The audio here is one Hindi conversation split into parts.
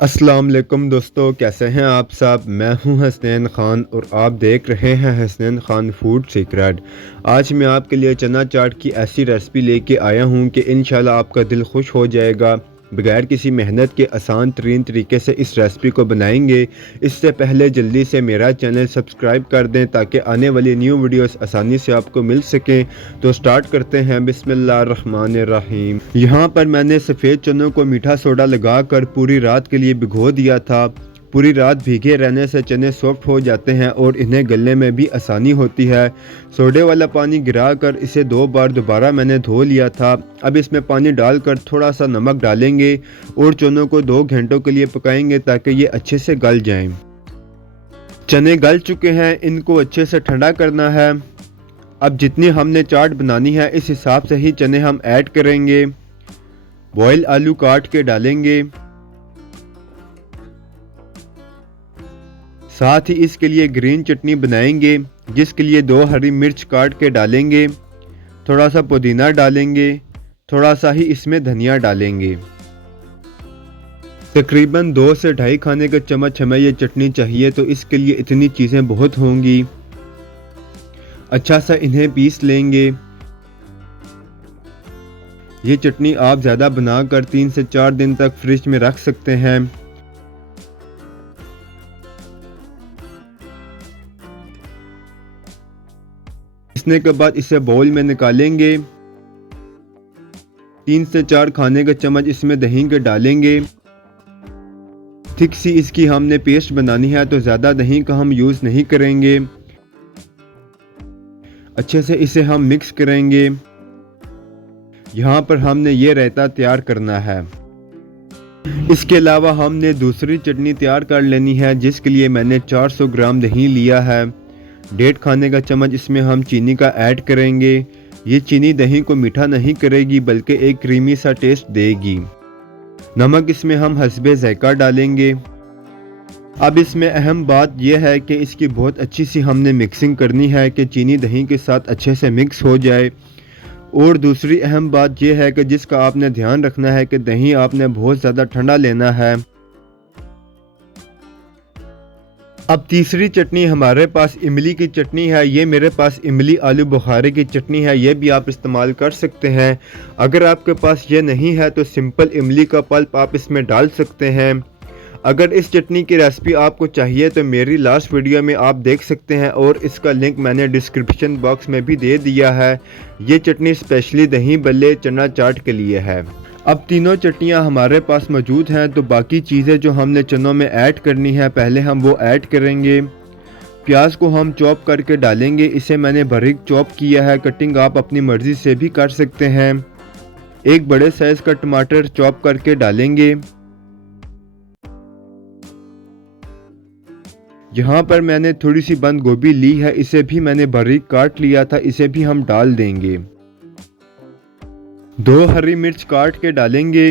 अस्सलाम वालेकुम दोस्तों, कैसे हैं आप सब। मैं हूं हसनैन ख़ान और आप देख रहे हैं हसनैन ख़ान फूड सीक्रेट। आज मैं आपके लिए चना चाट की ऐसी रेसिपी लेके आया हूं कि इंशाल्लाह आपका दिल खुश हो जाएगा। बगैर किसी मेहनत के आसान तरीन तरीके से इस रेसिपी को बनाएंगे। इससे पहले जल्दी से मेरा चैनल सब्सक्राइब कर दें ताकि आने वाली न्यू वीडियोस आसानी से आपको मिल सकें। तो स्टार्ट करते हैं। बिस्मिल्लाहिर्रहमानिर्रहीम। यहाँ पर मैंने सफ़ेद चनों को मीठा सोडा लगाकर पूरी रात के लिए भिगो दिया था। पूरी रात भीगे रहने से चने सॉफ्ट हो जाते हैं और इन्हें गलने में भी आसानी होती है। सोडे वाला पानी गिराकर इसे 2 बार दोबारा मैंने धो लिया था। अब इसमें पानी डालकर थोड़ा सा नमक डालेंगे और चनों को 2 घंटों के लिए पकाएंगे ताकि ये अच्छे से गल जाएं। चने गल चुके हैं, इनको अच्छे से ठंडा करना है। अब जितनी हमने चाट बनानी है इस हिसाब से ही चने हम ऐड करेंगे। बॉयल आलू काट के डालेंगे। साथ ही इसके लिए ग्रीन चटनी बनाएंगे जिसके लिए 2 हरी मिर्च काट के डालेंगे। थोड़ा सा पुदीना डालेंगे, थोड़ा सा ही इसमें धनिया डालेंगे। तकरीबन 2 से 2.5 खाने का चम्मच हमें ये चटनी चाहिए, तो इसके लिए इतनी चीज़ें बहुत होंगी। अच्छा सा इन्हें पीस लेंगे। ये चटनी आप ज़्यादा बनाकर 3 से 4 दिन तक फ्रिज में रख सकते हैं। पीसने के बाद इसे बाउल में निकालेंगे। 3 से 4 खाने का चम्मच इसमें दही के डालेंगे। थिक सी इसकी हमने पेस्ट बनानी है, तो ज़्यादा दही का हम यूज़ नहीं करेंगे। अच्छे से इसे हम मिक्स करेंगे। यहाँ पर हमने ये रायता तैयार करना है। इसके अलावा हमने दूसरी चटनी तैयार कर लेनी है जिसके लिए मैंने 400 ग्राम दही लिया है। 1.5 खाने का चम्मच इसमें हम चीनी का ऐड करेंगे। ये चीनी दही को मीठा नहीं करेगी बल्कि एक क्रीमी सा टेस्ट देगी। नमक इसमें हम हस्बे ज़ायका डालेंगे। अब इसमें अहम बात यह है कि इसकी बहुत अच्छी सी हमने मिक्सिंग करनी है कि चीनी दही के साथ अच्छे से मिक्स हो जाए। और दूसरी अहम बात यह है कि जिसका आपने ध्यान रखना है कि दही आपने बहुत ज़्यादा ठंडा लेना है। अब तीसरी चटनी हमारे पास इमली की चटनी है। ये मेरे पास इमली आलू बुखारे की चटनी है, ये भी आप इस्तेमाल कर सकते हैं। अगर आपके पास ये नहीं है तो सिंपल इमली का पल्प आप इसमें डाल सकते हैं। अगर इस चटनी की रेसिपी आपको चाहिए तो मेरी लास्ट वीडियो में आप देख सकते हैं और इसका लिंक मैंने डिस्क्रिप्शन बॉक्स में भी दे दिया है। ये चटनी स्पेशली दही बल्ले चना चाट के लिए है। अब तीनों चटनियाँ हमारे पास मौजूद हैं, तो बाकी चीज़ें जो हमने चनों में ऐड करनी है पहले हम वो ऐड करेंगे। प्याज को हम चॉप करके डालेंगे। इसे मैंने बारीक चॉप किया है, कटिंग आप अपनी मर्ज़ी से भी कर सकते हैं। एक बड़े साइज़ का टमाटर चॉप करके डालेंगे। यहाँ पर मैंने थोड़ी सी बंद गोभी ली है, इसे भी मैंने बारीक काट लिया था, इसे भी हम डाल देंगे। 2 हरी मिर्च काट के डालेंगे।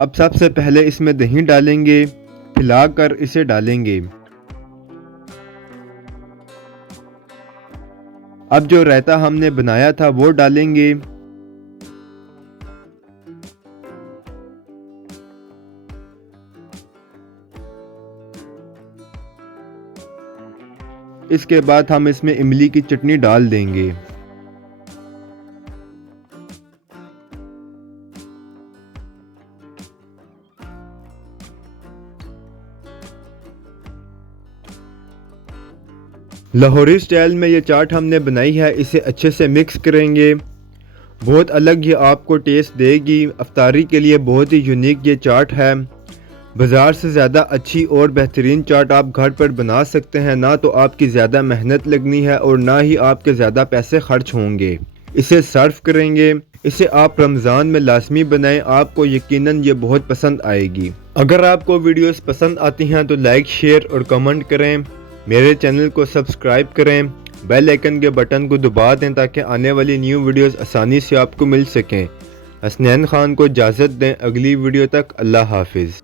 अब सबसे पहले इसमें दही डालेंगे, हिलाकर इसे डालेंगे। अब जो रायता हमने बनाया था वो डालेंगे। इसके बाद हम इसमें इमली की चटनी डाल देंगे। लाहौरी स्टाइल में ये चाट हमने बनाई है, इसे अच्छे से मिक्स करेंगे। बहुत अलग ये आपको टेस्ट देगी। अफ्तारी के लिए बहुत ही यूनिक ये चाट है। बाज़ार से ज़्यादा अच्छी और बेहतरीन चाट आप घर पर बना सकते हैं। ना तो आपकी ज़्यादा मेहनत लगनी है और ना ही आपके ज़्यादा पैसे खर्च होंगे। इसे सर्व करेंगे। इसे आप रमज़ान में लाजमी बनाएं, आपको यकीनन ये बहुत पसंद आएगी। अगर आपको वीडियोस पसंद आती हैं तो लाइक शेयर और कमेंट करें। मेरे चैनल को सब्सक्राइब करें। बेल आइकन के बटन को दबा दें ताकि आने वाली न्यू वीडियोस आसानी से आपको मिल सकें। हसनैन ख़ान को इजाज़त दें। अगली वीडियो तक अल्लाह हाफिज़।